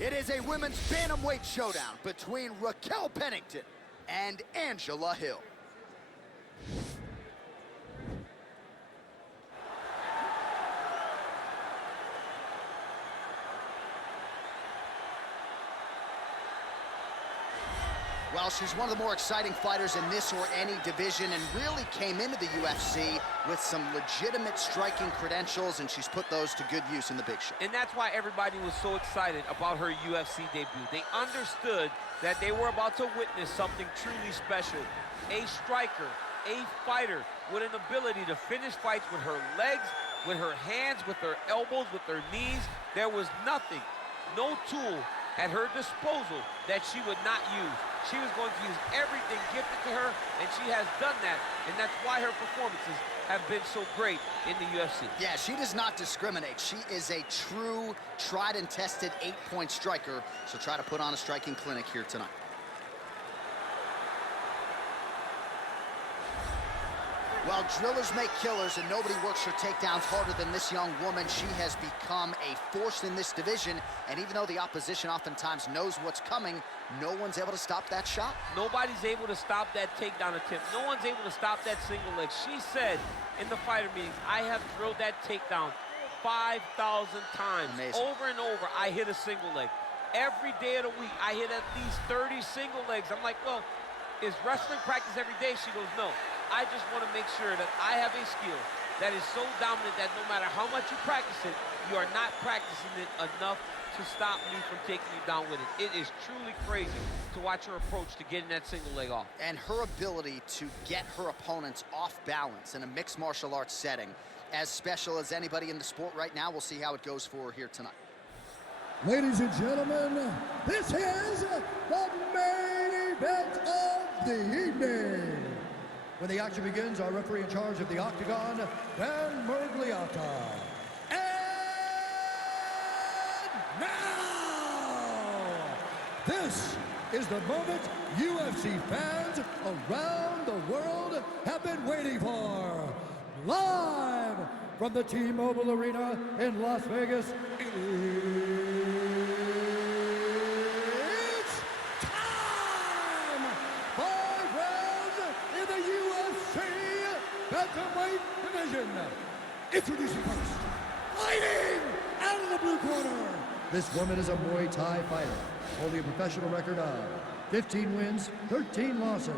It is a women's bantamweight showdown between Raquel Pennington and Angela Hill. Well, she's one of the more exciting fighters in this or any division and really came into the UFC with some legitimate striking credentials, and she's put those to good use in the big show. And that's why everybody was so excited about her UFC debut. They understood that they were about to witness something truly special. A striker, a fighter with an ability to finish fights with her legs, with her hands, with her elbows, with her knees. There was nothing, no tool at her disposal that she would not use. She was going to use everything gifted to her, and she has done that, and that's why her performances have been so great in the UFC. Yeah, she does not discriminate. She is a true, tried and tested 8-point striker, so try to put on a striking clinic here tonight. Well, drillers make killers, and nobody works her takedowns harder than this young woman. She has become a force in this division, and even though the opposition oftentimes knows what's coming, no one's able to stop that shot. Nobody's able to stop that takedown attempt. No one's able to stop that single leg. She said in the fighter meetings, I have drilled that takedown 5,000 times. Amazing. Over and over, I hit a single leg. Every day of the week, I hit at least 30 single legs. I'm like, well, is wrestling practice every day? She goes, no. I just want to make sure that I have a skill that is so dominant that no matter how much you practice it, you are not practicing it enough to stop me from taking you down with it. It is truly crazy to watch her approach to getting that single leg off. And her ability to get her opponents off balance in a mixed martial arts setting, as special as anybody in the sport right now. We'll see how it goes for her here tonight. Ladies and gentlemen, this is the main event of the evening. When the action begins, our referee in charge of the Octagon, Dan Mergliata. And now, this is the moment UFC fans around the world have been waiting for. Live from the T-Mobile Arena in Las Vegas, bantamweight division. Introducing first, fighting out of the blue corner. This woman is a Muay Thai fighter, holding a professional record of 15 wins, 13 losses.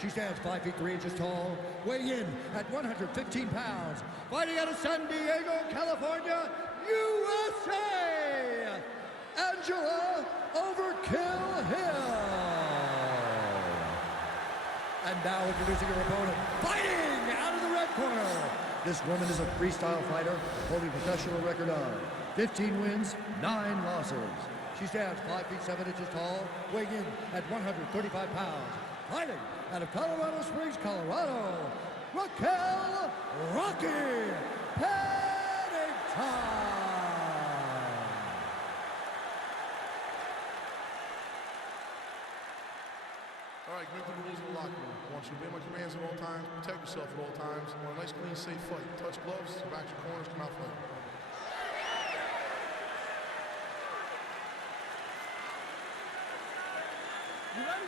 She stands 5 feet 3 inches tall, weighing in at 115 pounds, fighting out of San Diego, California, USA, Angela Overkill Hill. And now introducing her opponent, fighting out of the red corner. This woman is a freestyle fighter, holding a professional record of 15 wins, 9 losses. She stands 5 feet 7 inches tall, weighing in at 135 pounds, fighting out of Colorado Springs, Colorado, Raquel Rocky Pennington. All right, make the rules in the locker room. I want you to obey my commands at all times, protect yourself at all times. I want a nice, clean, safe fight. Touch gloves, back your corners, come out fighting. You ready?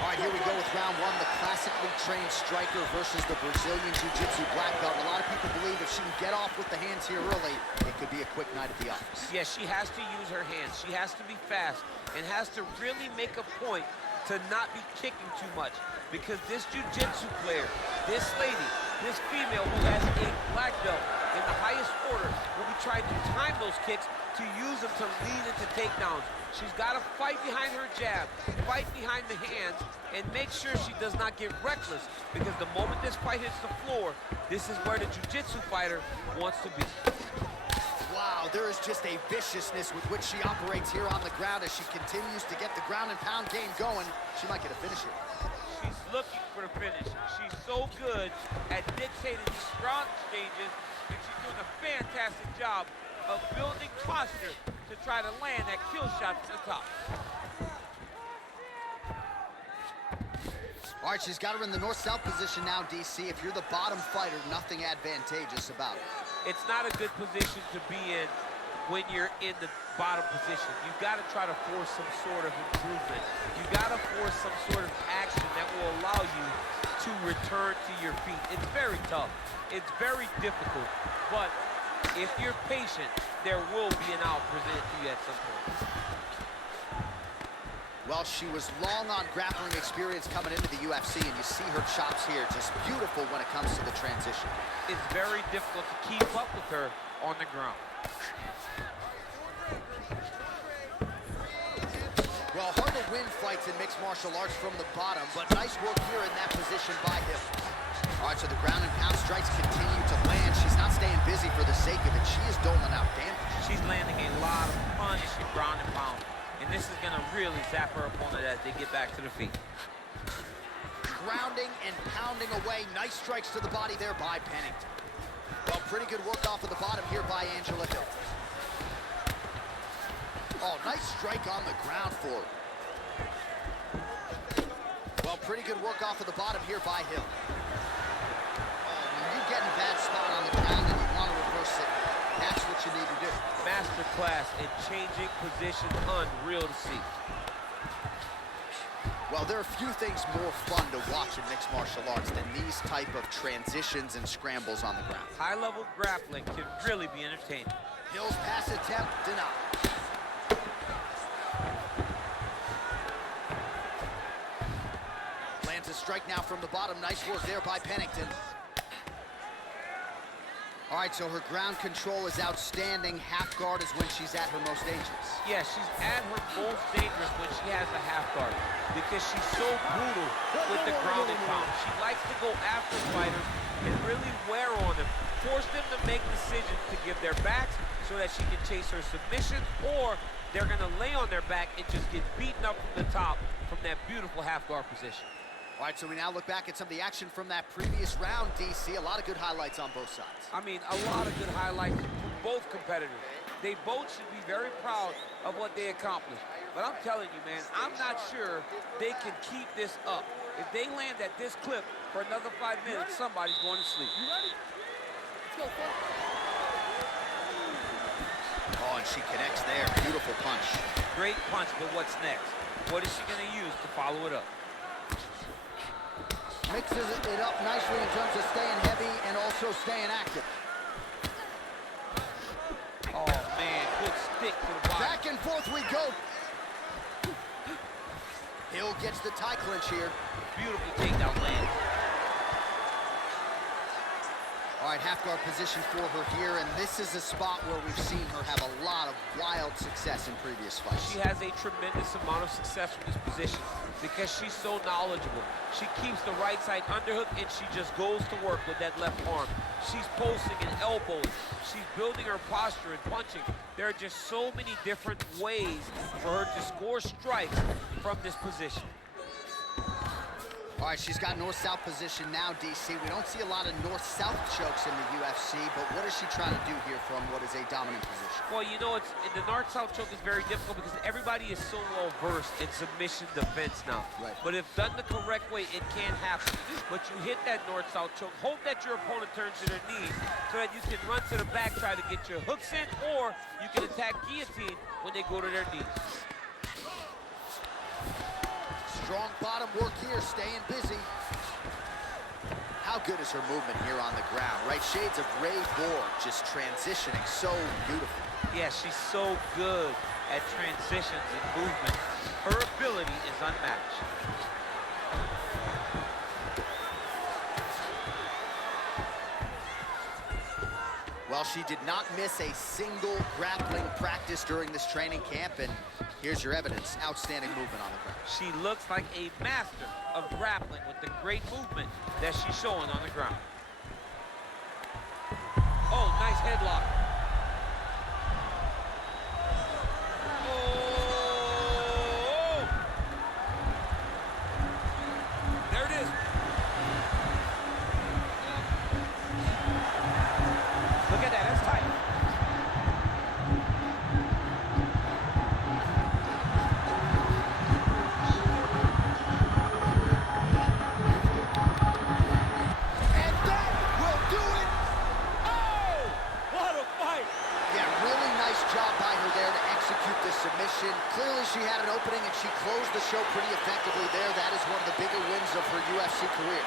All right, here we go with round one, the classically trained striker versus the Brazilian Jiu-Jitsu black belt. A lot of people believe if she can get off with the hands here early, it could be a quick night at the office. Yes, she has to use her hands. She has to be fast and has to really make a point to not be kicking too much, because this Jiu-Jitsu player, this lady, this female who has a black belt in the highest order will be trying to time those kicks to use them to lead into takedowns. She's got to fight behind her jab, fight behind the hands, and make sure she does not get reckless, because the moment this fight hits the floor, this is where the Jiu-Jitsu fighter wants to be. Wow, there is just a viciousness with which she operates here on the ground as she continues to get the ground and pound game going. She might get a finish here. She's looking for the finish. She's so good at dictating these ground exchanges, and she's doing a fantastic job of building posture to try to land that kill shot to the top. All right, she's got her in the north-south position now, DC. If you're the bottom fighter, nothing advantageous about it. It's not a good position to be in when you're in the bottom position. You've got to try to force some sort of improvement. You've got to force some sort of action that will allow you to return to your feet. It's very tough. It's very difficult. But if you're patient, there will be an out presented to you at some point. Well, she was long on grappling experience coming into the UFC, and you see her chops here, just beautiful when it comes to the transition. It's very difficult to keep up with her on the ground. Well, hard to win fights in mixed martial arts from the bottom, but nice work here in that position by him. All right, so the ground and pound strikes continue to land. She's not staying busy for the sake of it. She is doling out damage. She's landing a lot of punch and ground and pound. And this is going to really zap her opponent as they get back to the feet. Grounding and pounding away. Nice strikes to the body there by Pennington. Well, pretty good work off of the bottom here by Angela Hill. Oh, nice strike on the ground for her. Well, pretty good work off of the bottom here by Hill. Oh, when you get in a bad spot on the ground and you want to reverse it, that's what you need to do. Masterclass in changing position, unreal to see. Well, there are few things more fun to watch in mixed martial arts than these type of transitions and scrambles on the ground. High-level grappling can really be entertaining. Hill's pass attempt denied. Lands a strike now from the bottom. Nice work there by Pennington. All right, so her ground control is outstanding. Half guard is when she's at her most dangerous. Yeah, she's at her most dangerous when she has a half guard because she's so brutal with the ground and pound. She likes to go after fighters and really wear on them, force them to make decisions to give their backs so that she can chase her submission, or they're going to lay on their back and just get beaten up from the top from that beautiful half guard position. All right, so we now look back at some of the action from that previous round, DC. A lot of good highlights on both sides. I mean, a lot of good highlights from both competitors. They both should be very proud of what they accomplished. But I'm telling you, man, I'm not sure they can keep this up. If they land at this clip for another 5 minutes, somebody's going to sleep. You ready? Let's go, folks. Oh, and she connects there. Beautiful punch. Great punch, but what's next? What is she going to use to follow it up? Mixes it up nicely in terms of staying heavy and also staying active. Oh, man, good stick to the body. Back and forth we go. Hill gets the tie clinch here. Beautiful takedown land. All right, half guard position for her here, and this is a spot where we've seen her have a lot of wild success in previous fights. She has a tremendous amount of success with this position because she's so knowledgeable. She keeps the right side underhook, and she just goes to work with that left arm. She's posting and elbowing. She's building her posture and punching. There are just so many different ways for her to score strikes from this position. All right, she's got north-south position now, DC. We don't see a lot of north-south chokes in the UFC, but what is she trying to do here from what is a dominant position? Well, you know, the north-south choke is very difficult because everybody is so well-versed in submission defense now. Right. But if done the correct way, it can happen. But you hit that north-south choke, hope that your opponent turns to their knees so that you can run to the back, try to get your hooks in, or you can attack guillotine when they go to their knees. Strong bottom work here, staying busy. How good is her movement here on the ground, right? Shades of Ray Borg, just transitioning so beautiful. Yeah, she's so good at transitions and movement. Her ability is unmatched. Well, she did not miss a single grappling practice during this training camp, and here's your evidence. Outstanding movement on the ground. She looks like a master of grappling with the great movement that she's showing on the ground. Oh, nice headlock. Oh! There it is. Look at that, that's tight. submission. Clearly she had an opening and she closed the show pretty effectively there. That is one of the bigger wins of her UFC career.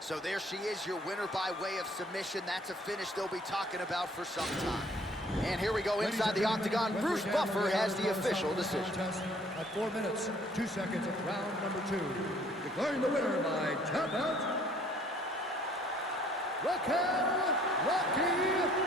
So there she is, your winner by way of submission. That's a finish they'll be talking about for some time. And here we go inside the octagon. Bruce Buffer has the official decision. At 4 minutes, 2 seconds of round number 2. Declaring the winner by tap out, Raquel Pennington.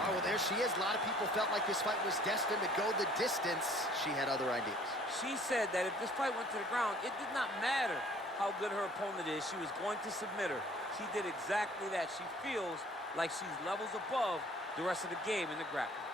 Oh, well, there she is. A lot of people felt like this fight was destined to go the distance. She had other ideas. She said that if this fight went to the ground, it did not matter how good her opponent is. She was going to submit her. She did exactly that. She feels like she's levels above the rest of the game in the grappling.